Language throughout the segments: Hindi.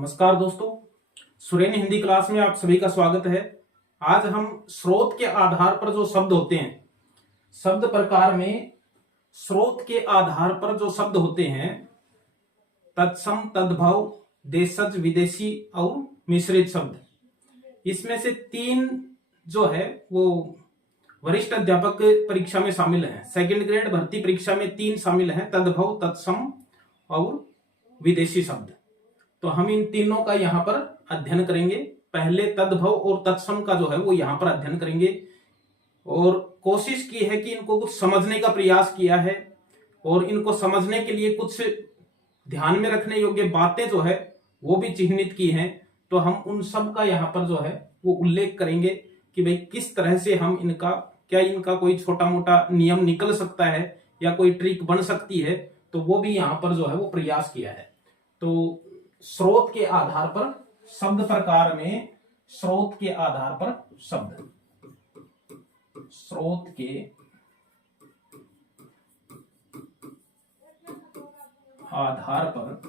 नमस्कार दोस्तों, सुरेन हिंदी क्लास में आप सभी का स्वागत है। आज हम स्रोत के आधार पर जो शब्द होते हैं, शब्द प्रकार में स्रोत के आधार पर जो शब्द होते हैं, तत्सम, तद्भव, देशज, विदेशी और मिश्रित शब्द, इसमें से तीन जो है वो वरिष्ठ अध्यापक परीक्षा में शामिल हैं। सेकंड ग्रेड भर्ती परीक्षा में तीन शामिल हैं, तद्भव, तत्सम और विदेशी शब्द। तो हम इन तीनों का यहां पर अध्ययन करेंगे। पहले तद्भव और तत्सम का जो है वो यहां पर अध्ययन करेंगे और कोशिश की है कि इनको कुछ समझने का प्रयास किया है और इनको समझने के लिए कुछ ध्यान में रखने योग्य बातें जो है वो भी चिन्हित की हैं। तो हम उन सब का यहां पर जो है वो उल्लेख करेंगे कि भाई किस तरह से हम इनका कोई छोटा मोटा नियम निकल सकता है या कोई ट्रिक बन सकती है, तो वो भी यहां पर जो है वो प्रयास किया है। तो स्रोत के आधार पर शब्द प्रकार में स्रोत के आधार पर शब्द, स्रोत के आधार पर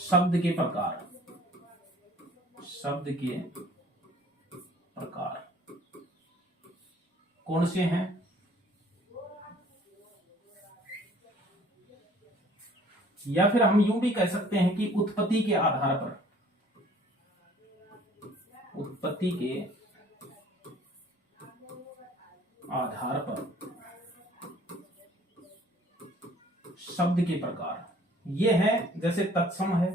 शब्द के प्रकार, शब्द के प्रकार कौन से हैं? या फिर हम यूं भी कह सकते हैं कि उत्पत्ति के आधार पर, उत्पत्ति के आधार पर शब्द के प्रकार ये है। जैसे तत्सम है,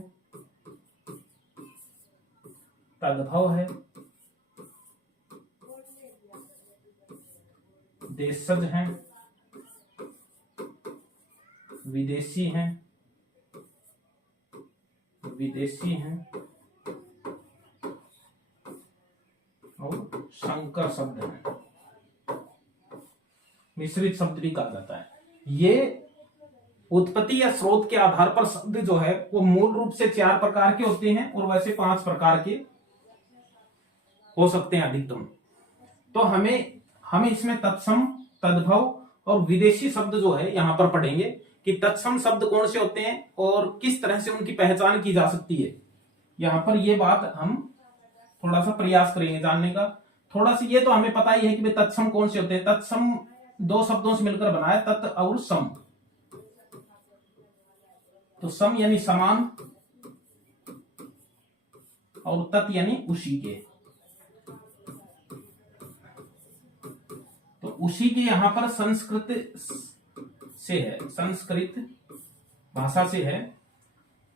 तद्भव है, देशज हैं, विदेशी हैं, विदेशी हैं और संकर शब्द हैं, मिश्रित शब्द भी कहा जाता है। ये उत्पत्ति या स्रोत के आधार पर शब्द जो है वो मूल रूप से 4 प्रकार के होते हैं और वैसे 5 प्रकार के हो सकते हैं अधिकतम। तो हमें इसमें तत्सम, तद्भव और विदेशी शब्द जो है यहां पर पढ़ेंगे कि तत्सम शब्द कौन से होते हैं और किस तरह से उनकी पहचान की जा सकती है। यहां पर ये बात हम थोड़ा सा प्रयास करेंगे जानने का। थोड़ा सा ये तो हमें पता ही है कि तत्सम कौन से होते हैं। तत्सम 2 शब्दों से मिलकर बना है, तत् और सम। तो सम यानी समान और तत् यानी उसी के। तो उसी के यहां पर संस्कृत से है, संस्कृत भाषा से है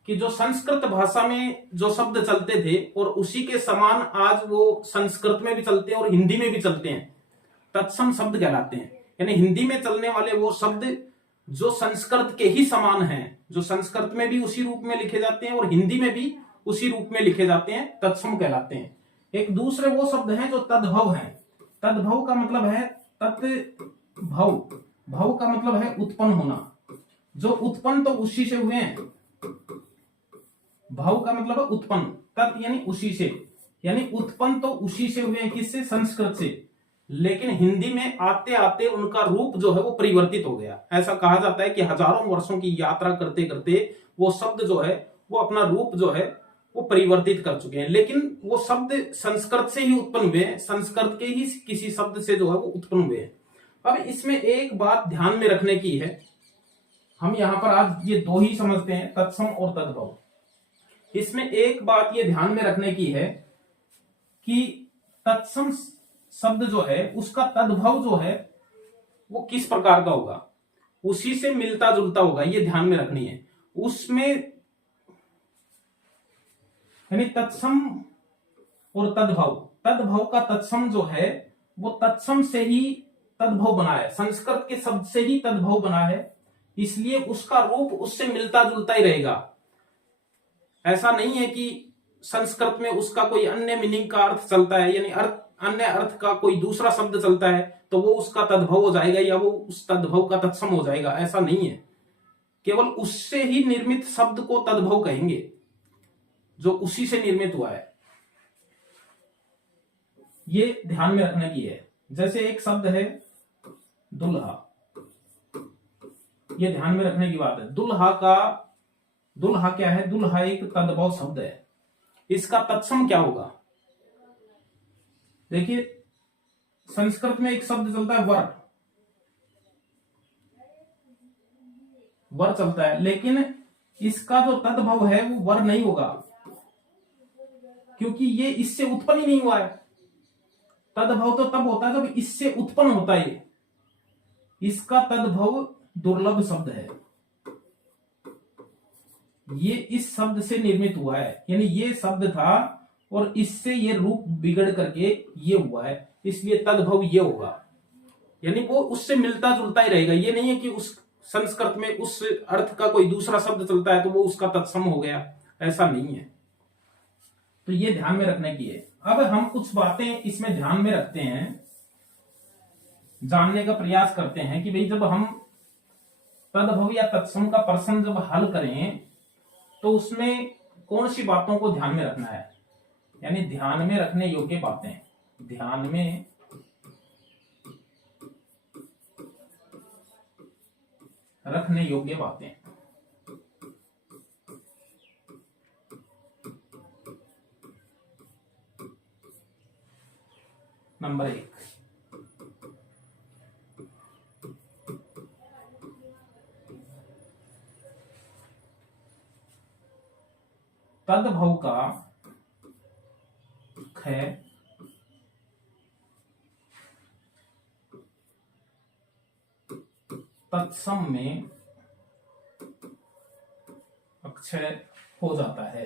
कि जो संस्कृत भाषा में जो शब्द चलते थे और उसी के समान आज वो संस्कृत में भी चलते हैं और हिंदी में भी चलते हैं, तत्सम शब्द कहलाते हैं। यानी हिंदी में चलने वाले वो शब्द जो संस्कृत के ही समान हैं, जो संस्कृत में भी उसी रूप में लिखे जाते हैं और हिंदी में भी उसी रूप में लिखे जाते हैं, तत्सम कहलाते हैं। एक दूसरे वो शब्द हैं जो तद्भव हैं। तद्भव का मतलब है तत्भव, भव का मतलब है उत्पन्न होना, जो उत्पन्न तो उसी से हुए हैं। भव का मतलब है उत्पन्न, तत् यानी उसी से, यानी उत्पन्न तो उसी से हुए हैं। किससे? संस्कृत से। लेकिन हिंदी में आते आते उनका रूप जो है वो परिवर्तित हो गया। ऐसा कहा जाता है कि हजारों वर्षों की यात्रा करते करते वो शब्द जो है वो अपना रूप जो है वो परिवर्तित कर चुके हैं। लेकिन वो शब्द संस्कृत से ही उत्पन्न हुए हैं, संस्कृत के ही किसी शब्द से जो है वो उत्पन्न हुए हैं। अब इसमें एक बात ध्यान में रखने की है, हम यहां पर आज ये 2 ही समझते हैं, तत्सम और तद्भव। इसमें एक बात ये ध्यान में रखने की है कि तत्सम शब्द जो है उसका तद्भव जो है वो किस प्रकार का होगा, उसी से मिलता जुलता होगा, ये ध्यान में रखनी है। उसमें यानी तत्सम और तद्भव, तद्भव का तत्सम जो है वो तत्सम से ही तद्भव बना है, संस्कृत के शब्द से ही तद्भव बना है, इसलिए उसका रूप उससे मिलता जुलता ही रहेगा। ऐसा नहीं है कि संस्कृत में उसका कोई अन्य मीनिंग का अर्थ चलता है, यानी अन्य अर्थ का कोई दूसरा शब्द चलता है तो वो उसका तद्भव हो जाएगा या वो उस तद्भव का तत्सम हो जाएगा, ऐसा नहीं है। केवल उससे ही निर्मित शब्द को तद्भव कहेंगे, जो उसी से निर्मित हुआ है। ये ध्यान में रखने की है। जैसे एक शब्द है दूल्हा, ये ध्यान में रखने की बात है। दुल्हा का दुल्हा क्या है? दुल्हा एक तद्भव शब्द है। इसका तत्सम क्या होगा? देखिए संस्कृत में एक शब्द चलता है वर, वर चलता है, लेकिन इसका जो तद्भव है वो वर नहीं होगा, क्योंकि ये इससे उत्पन्न ही नहीं हुआ है। तद्भव तो तब होता है जब इससे उत्पन्न होता है। इसका तद्भव दुर्लभ शब्द है, ये इस शब्द से निर्मित हुआ है, यानी ये शब्द था और इससे ये रूप बिगड़ करके ये हुआ है, इसलिए तद्भव ये होगा। यानी वो उससे मिलता जुलता ही रहेगा। ये नहीं है कि उस संस्कृत में उस अर्थ का कोई दूसरा शब्द चलता है तो वो उसका तत्सम हो गया, ऐसा नहीं है। तो ये ध्यान में रखने की है। अब हम कुछ बातें इसमें ध्यान में रखते हैं, जानने का प्रयास करते हैं कि भाई जब हम तद्भव या तत्सम का प्रश्न जब हल करें तो उसमें कौन सी बातों को ध्यान में रखना है, यानी ध्यान में रखने योग्य बातें, ध्यान में रखने योग्य बातें। नंबर 1, तद्भव का ख तत्सम में अक्षय हो जाता है,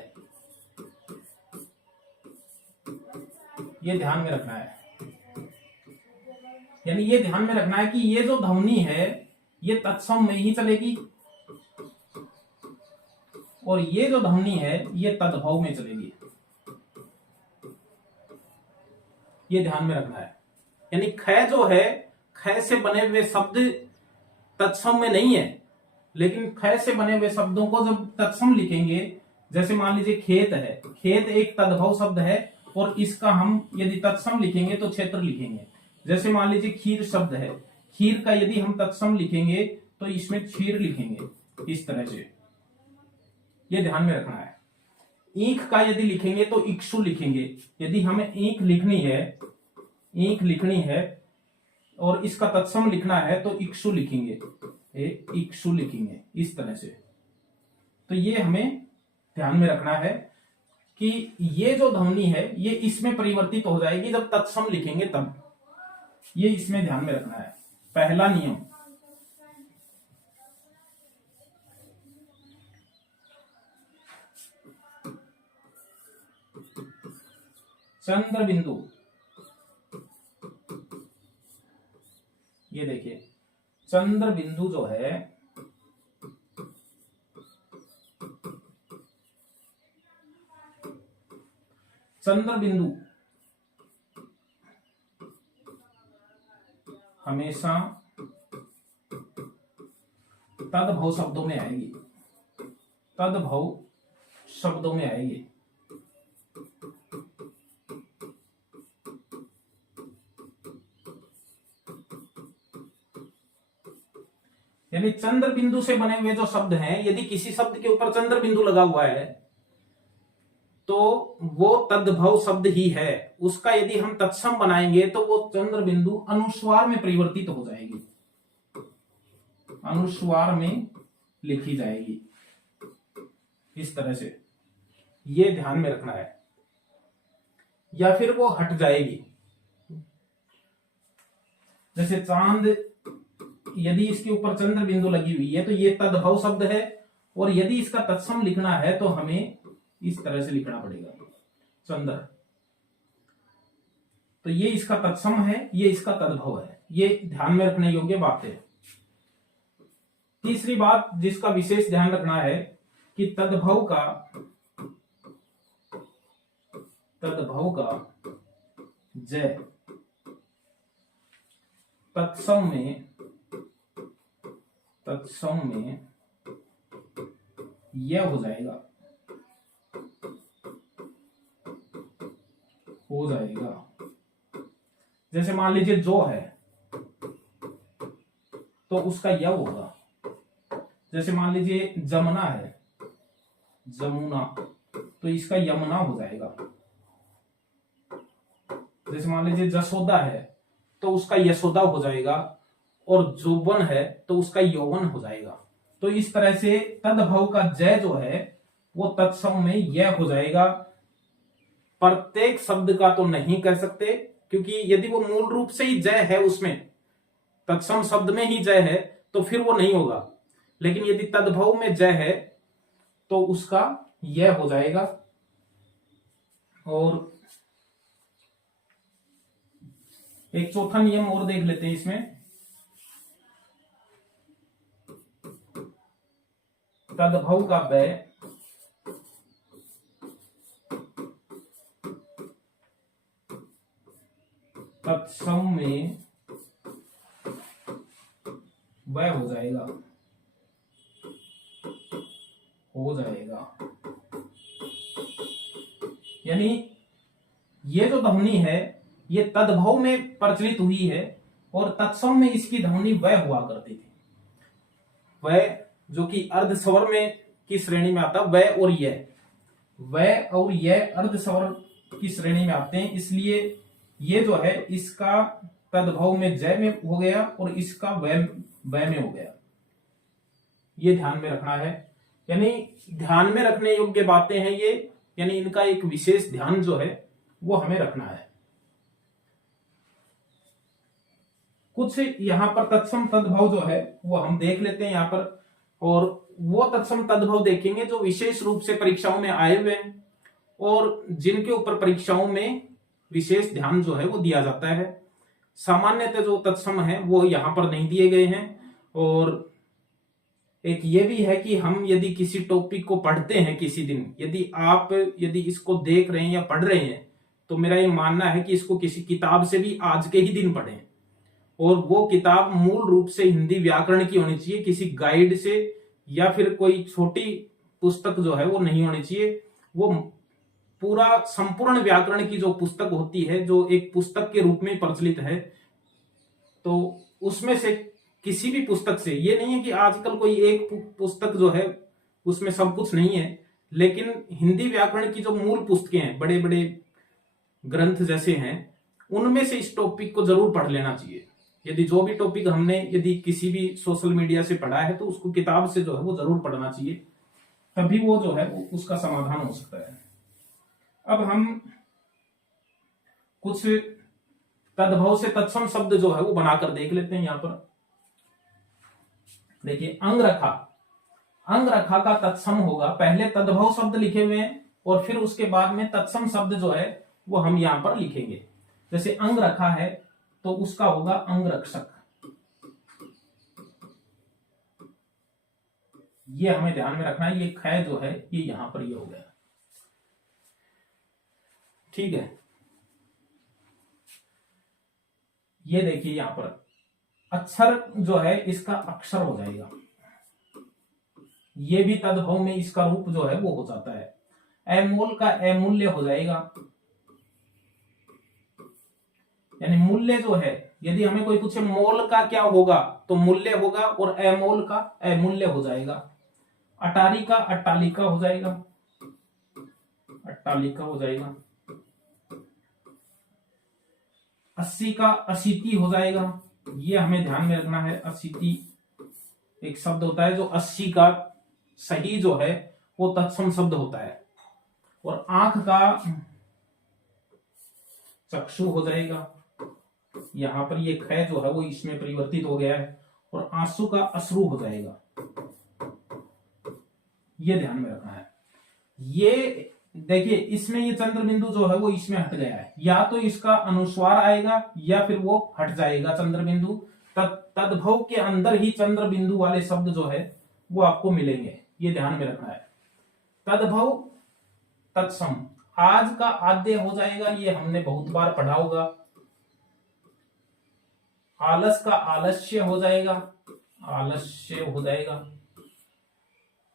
ये ध्यान में रखना है। यानी ये ध्यान में रखना है कि ये जो ध्वनि है ये तत्सम में ही चलेगी और ये जो ध्वनि है ये तद्भव में चलेगी, ये ध्यान में रखना है। यानी ख जो है, ख से बने हुए शब्द तत्सम में नहीं है, लेकिन ख से बने हुए शब्दों को जब तत्सम लिखेंगे, जैसे मान लीजिए खेत है, खेत एक तद्भव शब्द है और इसका हम यदि तत्सम लिखेंगे तो क्षेत्र लिखेंगे। जैसे मान लीजिए खीर शब्द है, खीर का यदि हम तत्सम लिखेंगे तो इसमें क्षीर लिखेंगे, इस तरह से, ये ध्यान में रखना है। ईख का यदि लिखेंगे तो इक्षु लिखेंगे। यदि हमें ईख लिखनी है, ईख लिखनी है और इसका तत्सम लिखना है तो इक्षु लिखेंगे, इक्षु लिखेंगे इस तरह से। तो ये हमें ध्यान में रखना है कि ये जो ध्वनि है ये इसमें परिवर्तित हो जाएगी जब तत्सम लिखेंगे तब, ये इसमें ध्यान में रखना है। पहला नियम, चंद्र बिंदु, ये देखिए चंद्र बिंदु जो है चंद्र बिंदु हमेशा तद्भव शब्दों में आएगी, तद्भव शब्दों में आएगी। यानी चंद्र बिंदु से बने हुए जो शब्द हैं, यदि किसी शब्द के ऊपर चंद्र बिंदु लगा हुआ है तो वो तद्भव शब्द ही है। उसका यदि हम तत्सम बनाएंगे तो वो चंद्र बिंदु अनुस्वार में परिवर्तित हो जाएगी, अनुस्वार में लिखी जाएगी इस तरह से, ये ध्यान में रखना है। या फिर वो हट जाएगी, जैसे चांद, यदि इसके ऊपर चंद्र बिंदु लगी हुई है तो ये तद्भव शब्द है, और यदि इसका तत्सम लिखना है तो हमें इस तरह से लिखना पड़ेगा, चंद्र। तो ये इसका तत्सम है, ये इसका तद्भव है, ये ध्यान में रखने योग्य बात है। तीसरी बात जिसका विशेष ध्यान रखना है कि तद्भव का जय तत्सम में यह हो जाएगा, जैसे मान लीजिए जो है तो उसका यह होगा। जैसे मान लीजिए जमुना है जमुना, तो इसका यमुना हो जाएगा। जैसे मान लीजिए जसोदा है तो उसका यशोदा हो जाएगा, और जोबन है तो उसका यौवन हो जाएगा। तो इस तरह से तद्भव का जय जो है वो तत्सम में यह हो जाएगा। प्रत्येक शब्द का तो नहीं कह सकते, क्योंकि यदि वो मूल रूप से ही जय है, उसमें तत्सम शब्द में ही जय है, तो फिर वो नहीं होगा। लेकिन यदि तद्भव में जय है तो उसका यह हो जाएगा। और एक चौथा नियम और देख लेते हैं इसमें। तद्भव का व्यय तत्सम में वह हो जाएगा, यानी ये जो ध्वनि है ये तद्भव में प्रचलित हुई है, और तत्सम में इसकी ध्वनि वह हुआ करती थी। वह जो कि अर्ध स्वर में की श्रेणी में आता, वह और यह अर्ध स्वर की श्रेणी में आते हैं, इसलिए ये जो है इसका तद्भव में जय में हो गया और इसका वह में हो गया। ये ध्यान में रखना है, यानी ध्यान में रखने योग्य बातें हैं ये, यानी इनका एक विशेष ध्यान जो है वो हमें रखना है। कुछ यहां पर तत्सम तद्भव जो है वो हम देख लेते हैं यहां पर, और वो तत्सम तद्भव देखेंगे जो विशेष रूप से परीक्षाओं में आए हुए हैं और जिनके ऊपर परीक्षाओं में विशेष ध्यान जो है वो दिया जाता है। सामान्यतः जो तत्सम है वो यहां पर नहीं दिए गए हैं। और एक ये भी है कि हम यदि किसी टॉपिक को पढ़ते हैं किसी दिन, यदि इसको देख रहे हैं या पढ़ रहे हैं, तो मेरा ये मानना है कि इसको किसी किताब से भी आज के ही दिन पढ़ें, और वो किताब मूल रूप से हिंदी व्याकरण की होनी चाहिए, किसी गाइड से या फिर कोई छोटी पुस्तक जो है वो नहीं होनी चाहिए। वो पूरा संपूर्ण व्याकरण की जो पुस्तक होती है, जो एक पुस्तक के रूप में प्रचलित है, तो उसमें से किसी भी पुस्तक से, ये नहीं है कि आजकल कोई एक पुस्तक जो है उसमें सब कुछ नहीं है, लेकिन हिंदी व्याकरण की जो मूल पुस्तकें हैं, बड़े बड़े ग्रंथ जैसे हैं, उनमें से इस टॉपिक को जरूर पढ़ लेना चाहिए। यदि जो भी टॉपिक हमने यदि किसी भी सोशल मीडिया से पढ़ा है तो उसको किताब से जो है वो जरूर पढ़ना चाहिए, तभी वो जो है उसका समाधान हो सकता है। अब हम कुछ तद्भव से तत्सम शब्द जो है वो बनाकर देख लेते हैं। यहां पर देखिए, अंगरखा का तत्सम होगा, पहले तद्भव शब्द लिखे हुए हैं और फिर उसके बाद में तत्सम शब्द जो है वो हम यहां पर लिखेंगे। जैसे अंगरखा है तो उसका होगा अंगरक्षक। ये हमें ध्यान में रखना है, ये ख जो है ये यहां पर ये हो गया, ठीक है। ये देखिए यहां पर अक्षर जो है इसका अक्षर हो जाएगा, ये भी तद्भव में इसका रूप जो है वो हो जाता है। अमूल का अमूल्य हो जाएगा, यानी मूल्य जो है, यदि हमें कोई पूछे मोल का क्या होगा तो मूल्य होगा, और अमोल का अमूल्य हो जाएगा। अटारी का अट्टालिका हो जाएगा, अट्टालिका हो जाएगा। 80 का अशीति हो जाएगा, ये हमें ध्यान में रखना है। अशीति एक शब्द होता है जो 80 का सही जो है वो तत्सम शब्द होता है। और आंख का चक्षु हो जाएगा, यहां पर ये ख जो है वो इसमें परिवर्तित हो गया है। और आंसू का अश्रु हो जाएगा, ये ध्यान में रखना है। ये देखिए इसमें ये चंद्र बिंदु जो है वो इसमें हट गया है, या तो इसका अनुस्वार आएगा या फिर वो हट जाएगा चंद्र बिंदु। तद्भव के अंदर ही चंद्र बिंदु वाले शब्द जो है वो आपको मिलेंगे, ये ध्यान में रखना है। तद्भव तत्सम, आज का आद्य हो जाएगा, ये हमने बहुत बार पढ़ा होगा। आलस का आलस्य हो जाएगा, आलस्य हो जाएगा।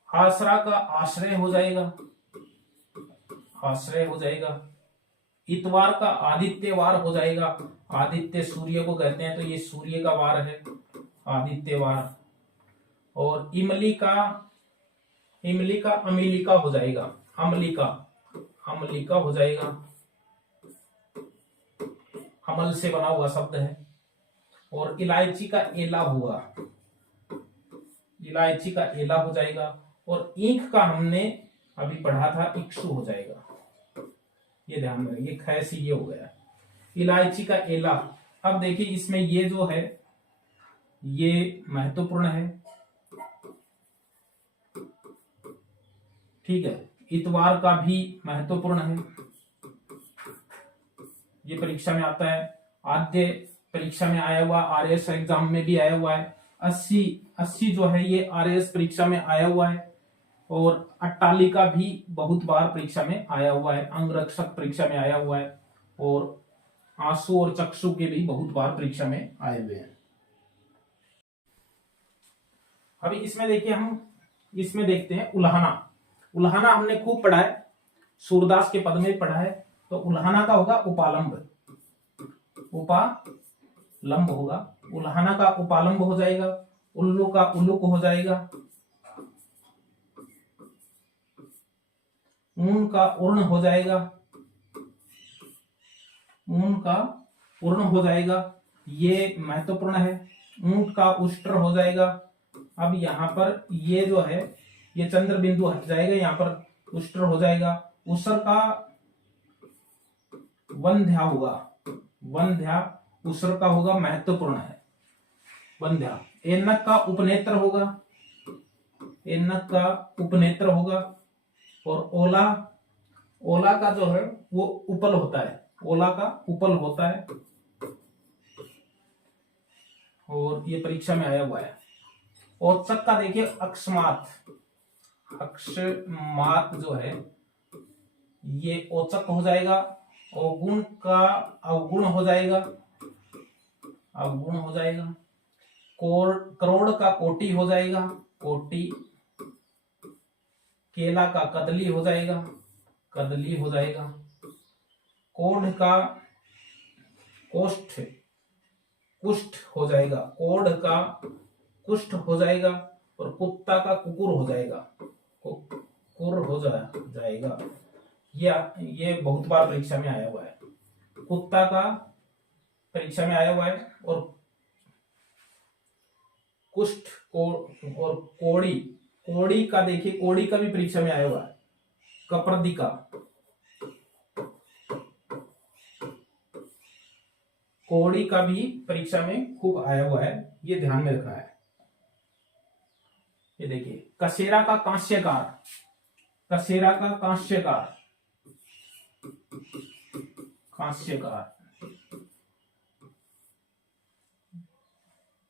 आसरा का आश्रय हो जाएगा, आश्रय हो जाएगा। इतवार का आदित्यवार हो जाएगा, आदित्य सूर्य को कहते हैं तो ये सूर्य का वार है, आदित्यवार। और इमली का इमली का अमीलिका हो जाएगा, अमलिका, अमलिका हो जाएगा, अमल से बना हुआ शब्द है। और इलायची का एला हुआ, इलायची का एला हो जाएगा। और ईख का हमने अभी पढ़ा था, इक्सु हो जाएगा, ये ध्यान में, ये खैसी ये हो गया, इलायची का एला। अब देखिए इसमें ये जो है ये महत्वपूर्ण है, ठीक है। इतवार का भी महत्वपूर्ण है, ये परीक्षा में आता है, आद्य परीक्षा में आया हुआ, आरएएस एग्जाम में भी आया हुआ है। 80 जो है ये आरएएस परीक्षा में आया हुआ है। और अट्टालिका भी बहुत बार परीक्षा में आया हुआ है, अंगरक्षक परीक्षा में आया हुआ है। और आंसू और चक्षु के भी बहुत बार परीक्षा में आए हुए हैं। अभी इसमें देखिए, हम इसमें देखते हैं उल्हाना। उल्हाना हमने खूब पढ़ा है, सूरदास के पद में पढ़ा है। तो उल्हाना का होगा उपालंब, उपालंब होगा। उल्हाना का उपालंब हो जाएगा, उल्लू का उल्लुक हो जाएगा, ऊन का उर्ण हो जाएगा, ऊन का उर्ण हो जाएगा, ये महत्वपूर्ण है। ऊंट का उष्ट्र हो जाएगा। अब यहाँ पर ये जो है ये चंद्र बिंदु हट जाएगा, यहाँ पर उष्ट्र हो जाएगा। उसर का वंध्या होगा, वंध्या उसर का होगा, महत्वपूर्ण है वंध्या। एनक का उपनेत्र होगा, एनक का उपनेत्र होगा। और ओला, ओला का जो है वो उपल होता है, ओला का उपल होता है। और ये परीक्षा में आया हुआ है। औचक का देखिए अकस्मात, अकस्मात जो है ये औचक हो जाएगा। अवगुण का अवगुण हो जाएगा, अवगुण हो जाएगा। करोड़ का कोटि हो जाएगा, कोटि। केला का कदली हो जाएगा, कदली हो जाएगा। कोढ़ का कोष्ठ, कुष्ठ हो जाएगा, कोढ़ का कुष्ठ हो जाएगा। और कुत्ता का कुकुर हो जाएगा, कुकुर हो जाएगा। ये बहुत बार परीक्षा में आया हुआ है, कुत्ता का परीक्षा में आया हुआ है। और कुष्ठ और कोड़ी, कोड़ी का देखिए, कोड़ी का भी परीक्षा में आया हुआ है। कप्रदिका, कोड़ी का भी परीक्षा में खूब आया हुआ है, ये ध्यान में रखना है। ये देखिए कसेरा का कांस्यकार, कसेरा का कांस्यकार, कांस्यकार।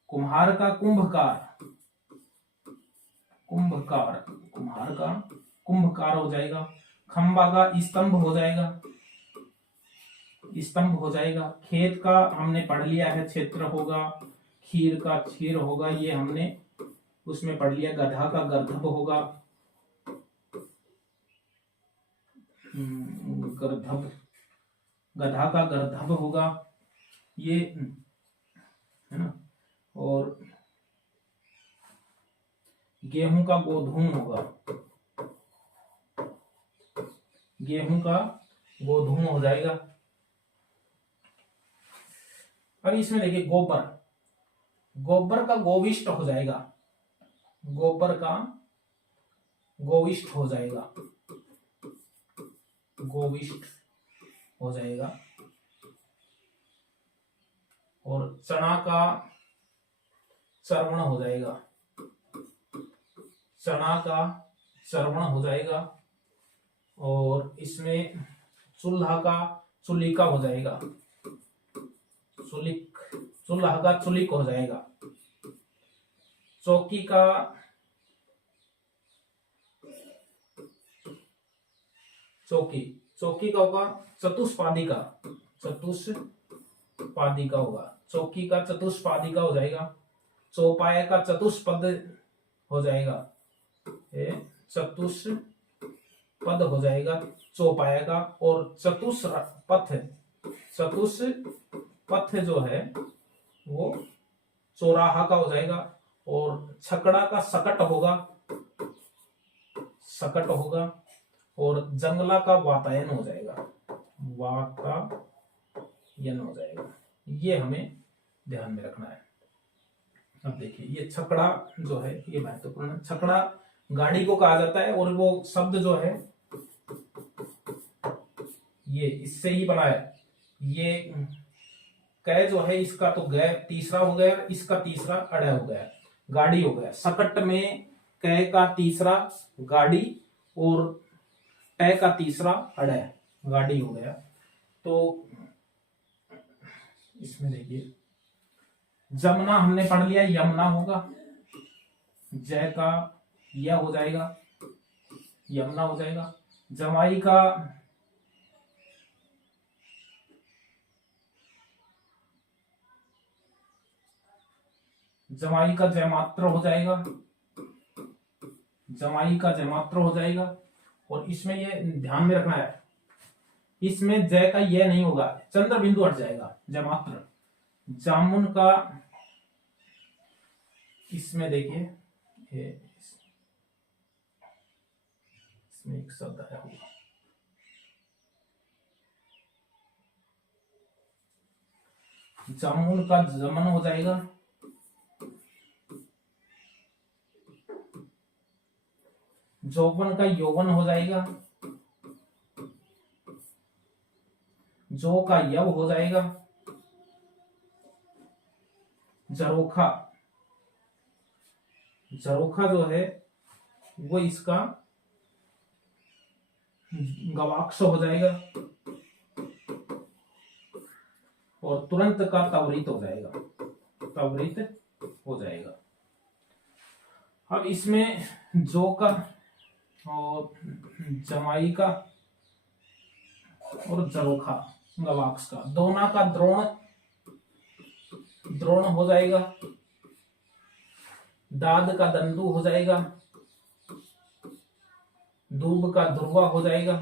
कुम्हार का कुंभकार, कुंभकार, कुम्हार का कुंभकार हो जाएगा। खंबा का स्तंभ हो जाएगा, स्तंभ हो जाएगा। खेत का हमने पढ़ लिया है, क्षेत्र होगा। खीर का क्षीर होगा, ये हमने उसमें पढ़ लिया। गधा का गर्दभ होगा, गर्दभ, गधा का गर्दभ होगा, ये है ना। और गेहूं का गोधूम होगा, गेहूं का गोधूम हो जाएगा। अब इसमें देखिए गोबर, गोबर का गोविष्ट हो जाएगा, गोबर का गोविष्ट हो जाएगा, गोविष्ट हो जाएगा। और चना का चर्वण हो जाएगा, चना का चर्वण हो जाएगा। और इसमें चूल्हा का चुलिका हो जाएगा, चुलिक, चूल्हा का चुलिक हो जाएगा। चौकी का चौकी, चौकी का होगा चतुष्पादिका, चतुष्पादिका होगा। चौकी का चतुष्पादिका हो जाएगा। चौपाया का चतुष्पद हो जाएगा, चतुष्पद हो जाएगा चौपाया का। और चतुष्पथ, चतुष्पथ जो है वो चौराहा का हो जाएगा। और छकड़ा का सकट होगा, सकट होगा, और जंगला का वातायन हो जाएगा, वातायन हो जाएगा। ये हमें ध्यान में रखना है। अब देखिए ये छकड़ा जो है ये महत्वपूर्ण है। छकड़ा गाड़ी को कहा जाता है, और वो शब्द जो है ये इससे ही बना है। ये कै जो है इसका तो गै तीसरा हो गया, इसका तीसरा अड़े हो गया, गाड़ी हो गया। सकट में कै का तीसरा गाड़ी और टै का तीसरा अड़े, गाड़ी हो गया। तो इसमें देखिए जमुना हमने पढ़ लिया, यमुना होगा, जय का यह हो जाएगा, यमुना हो जाएगा। जमाई का जयमात्र हो जाएगा, जमाई का जयमात्र हो जाएगा। और इसमें ये ध्यान में रखना है, इसमें जय का यह नहीं होगा, चंद्र बिंदु हट जाएगा, जयमात्र। जामुन का इसमें देखिए इसमें एक शब्द है, जामुन का जमन हो जाएगा, जौवन का यौवन हो जाएगा, जो का यव हो जाएगा, जरोखा, जरोखा जो है वो इसका गवाक्ष हो जाएगा, और तुरंत का त्वरित हो जाएगा, त्वरित हो जाएगा। अब इसमें जो का और जमाई का और जरोखा गवाक्ष का, दोना का द्रोण, द्रोण हो जाएगा, दाद का दंडू हो जाएगा, दूब का दुर्वा हो जाएगा,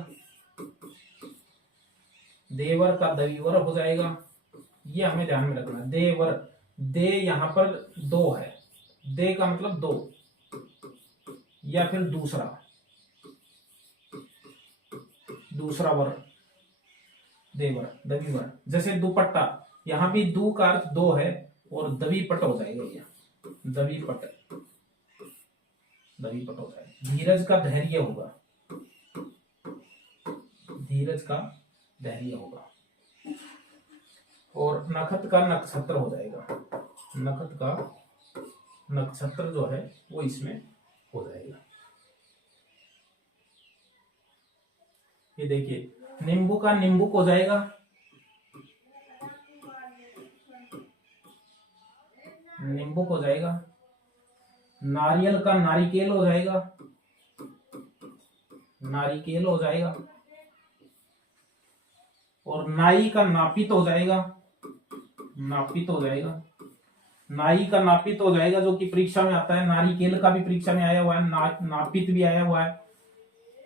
देवर का दवीवर हो जाएगा। ये हमें ध्यान में रखना है। देवर, दे यहां पर दो है, दे का मतलब दो या फिर दूसरा, दूसरा वर, देवर, दवीवर। जैसे दुपट्टा, यहां भी दू का अर्थ दो है, और दवीपट हो जाएगा, ये दवीपट, दवीपट हो जाएगा। धीरज का धैर्य होगा, धीरज का धैर्य होगा। और नखत का नक्षत्र हो जाएगा, नखत का नक्षत्र जो है वो इसमें हो जाएगा। ये देखिए नींबू का नींबुक हो जाएगा, नींबुक हो जाएगा। नारियल का नारिकेल हो जाएगा, नारिकेल हो जाएगा। और नाई का नापित हो जाएगा, नापित हो जाएगा। नाई का नापित हो जाएगा, जो कि परीक्षा में आता है। नारिकेल का भी परीक्षा में आया हुआ है, नापित भी आया हुआ है,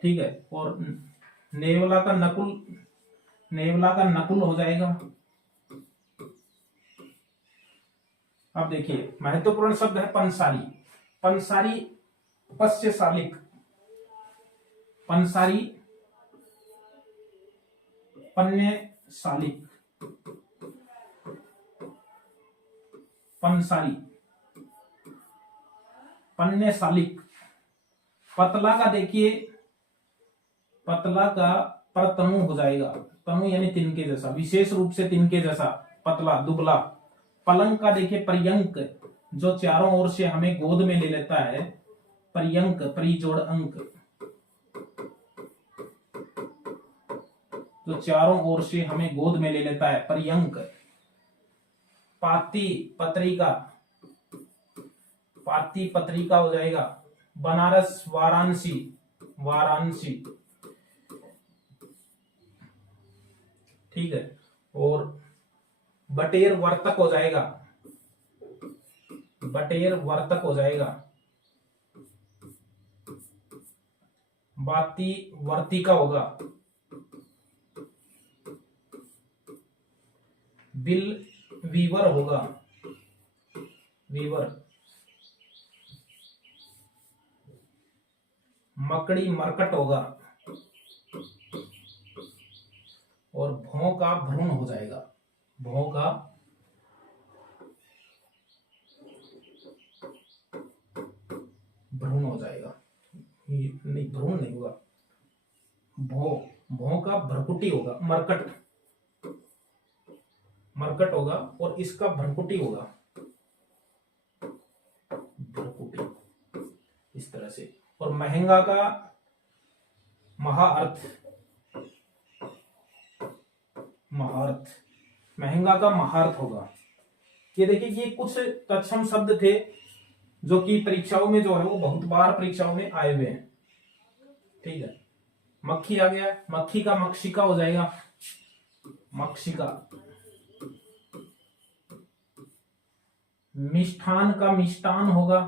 ठीक है। और नेवला का नकुल, नेवला का नकुल हो जाएगा। अब देखिए महत्वपूर्ण शब्द है पंसारी, पंसारी पश्य शालिक, पंसारी पन्य शालिक, पंसारी पन्य शालिक। पतला का देखिए, पतला का पर तनु हो जाएगा, तनु यानी तिनके जैसा, विशेष रूप से तिनके जैसा, पतला, दुबला। पलंग का देखिए पर्यंक, जो चारों ओर से हमें गोद में ले लेता है, पर्यंक, परिजोड़ अंक, जो चारों ओर से हमें गोद में ले लेता है, पर्यंक। पाती पत्रिका, पाती पत्रिका हो जाएगा। बनारस वाराणसी, वाराणसी, ठीक है। और बटेर वर्तक हो जाएगा, बटेर वर्तक हो जाएगा। बाती वर्तिका होगा। बिल वीवर होगा, वीवर। मकड़ी मरकट होगा और भौं का भ्रूण हो जाएगा। भौं का भ्रूण हो जाएगा, नहीं भ्रूण नहीं होगा, भौं का भ्रकुटी होगा, मरकट होगा और इसका भ्रकुटी होगा, भ्रकुटी, इस तरह से। और महंगा का महाअर्थ, महंगा का महाअर्थ होगा। ये देखिए, ये कुछ तत्सम शब्द थे जो कि परीक्षाओं में जो है वो बहुत बार परीक्षाओं में आए हुए हैं। ठीक है, मक्खी आ गया, मक्खी का मक्षिका हो जाएगा, मक्षिका। मिष्ठान का मिष्टान होगा।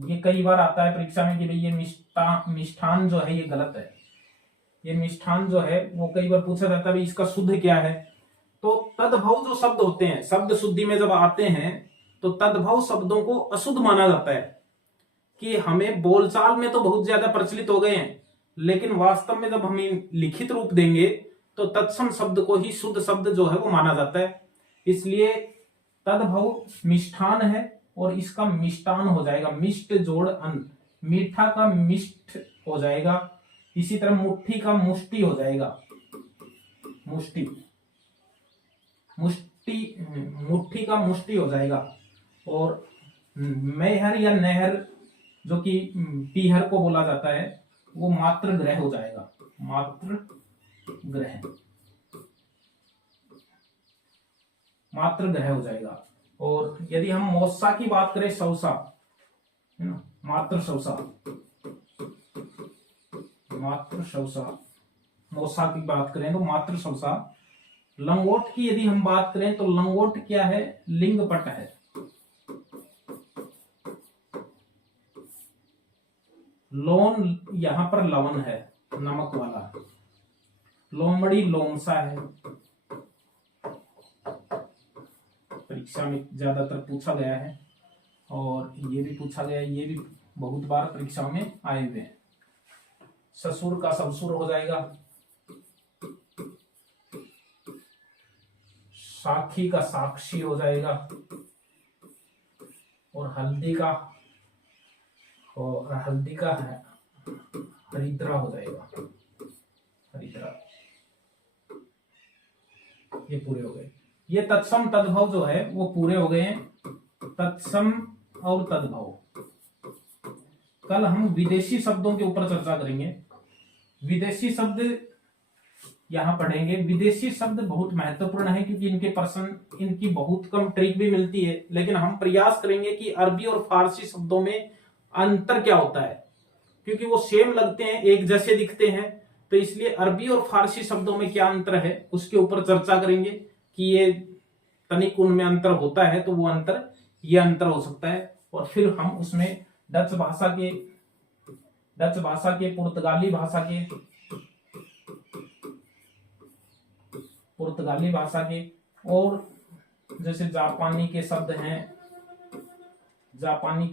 ये कई बार आता है परीक्षा में कि भाई ये मिष्ठान जो है ये गलत है, ये मिष्ठान जो है वो कई बार पूछा जाता है इसका शुद्ध क्या है। तो तद्भव जो शब्द होते हैं, शब्द शुद्धि में जब आते हैं तो तद्भव शब्दों को अशुद्ध माना जाता है कि हमें बोलचाल में तो बहुत ज्यादा प्रचलित हो गए हैं, लेकिन वास्तव में जब हमें लिखित रूप देंगे तो तत्सम शब्द को ही शुद्ध शब्द जो है वो माना जाता है। इसलिए तद्भव मिष्ठान है और इसका मिष्टान हो जाएगा, मिष्ट जोड़ अन्न, मीठा का मिष्ट हो जाएगा। इसी तरह मुट्ठी का मुष्टि हो जाएगा, मुष्टि, मुट्ठी का मुष्टि हो जाएगा। और मैहर या नहर जो कि पीहर को बोला जाता है वो मात्र ग्रह हो जाएगा, मात्र ग्रह, मात्र ग्रह हो जाएगा। और यदि हम मौसा की बात करें, सौसा है ना, मात्र सौसा, मात्र सौसा, मौसा की बात करें तो मात्र सौसा। लंगोट की यदि हम बात करें तो लंगोट क्या है, लिंगपट है। लोन यहां पर लवण है, नमक वाला। लोमड़ी लोमसा है, परीक्षा में ज्यादातर पूछा गया है और ये भी पूछा गया है, ये भी बहुत बार परीक्षाओं में आए हुए हैं। ससुर का ससुर हो जाएगा, साखी का साक्षी हो जाएगा और हल्दी का है हरिद्रा हो जाएगा, हरिद्रा। ये पूरे हो गए, ये तत्सम तद्भव जो है वो पूरे हो गए हैं, तत्सम और तद्भव। कल हम विदेशी शब्दों के ऊपर चर्चा करेंगे। विदेशी शब्द यहां पढ़ेंगे। विदेशी शब्द बहुत महत्वपूर्ण है क्योंकि इनकी बहुत कम ट्रिक भी मिलती है, लेकिन हम प्रयास करेंगे कि अरबी और फारसी शब्दों में अंतर क्या होता है, क्योंकि वो सेम लगते हैं, एक जैसे दिखते हैं, तो इसलिए अरबी और फारसी शब्दों में क्या अंतर है उसके ऊपर चर्चा करेंगे कि ये तनिक उनमें अंतर होता है तो वो अंतर, ये अंतर हो सकता है। और फिर हम उसमें डच भाषा के, पुर्तगाली भाषा के और जैसे जापानी के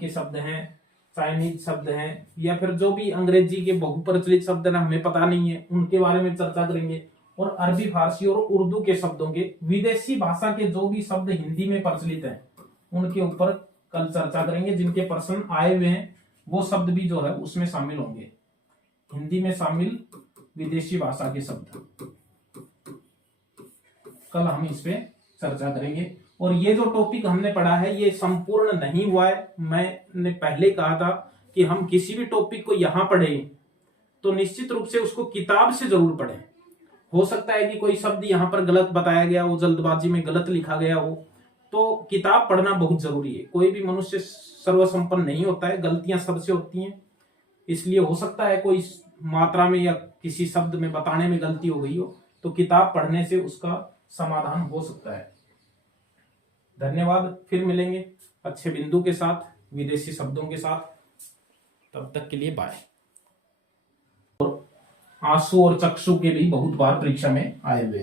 शब्द हैं, चाइनीज शब्द हैं, या फिर जो भी अंग्रेजी के बहुप्रचलित शब्द ना हमें पता नहीं है उनके बारे में चर्चा करेंगे। और अरबी, फारसी और उर्दू के शब्दों के, विदेशी भाषा के जो भी शब्द हिंदी में प्रचलित हैं उनके ऊपर कल चर्चा करेंगे। जिनके प्रश्न आए हुए हैं वो शब्द भी जो है उसमें शामिल होंगे, हिंदी में शामिल विदेशी भाषा के शब्द। कल हम इस पे चर्चा करेंगे। और ये जो टॉपिक हमने पढ़ा है ये संपूर्ण नहीं हुआ है। मैंने पहले कहा था कि हम किसी भी टॉपिक को यहां पढ़ें तो निश्चित रूप से उसको किताब से जरूर पढ़ें। हो सकता है कि कोई शब्द यहां पर गलत बताया गया हो, जल्दबाजी में गलत लिखा गया हो, तो किताब पढ़ना बहुत जरूरी है। कोई भी मनुष्य सर्वसंपन्न नहीं होता है, गलतियां सबसे होती हैं। इसलिए हो सकता है कोई मात्रा में या किसी शब्द में बताने में गलती हो गई हो, तो किताब पढ़ने से उसका समाधान हो सकता है। धन्यवाद, फिर मिलेंगे अच्छे बिंदु के साथ, विदेशी शब्दों के साथ। तब तक के लिए बाय। आंसू और चक्षु के भी बहुत बार परीक्षा में आए हुए।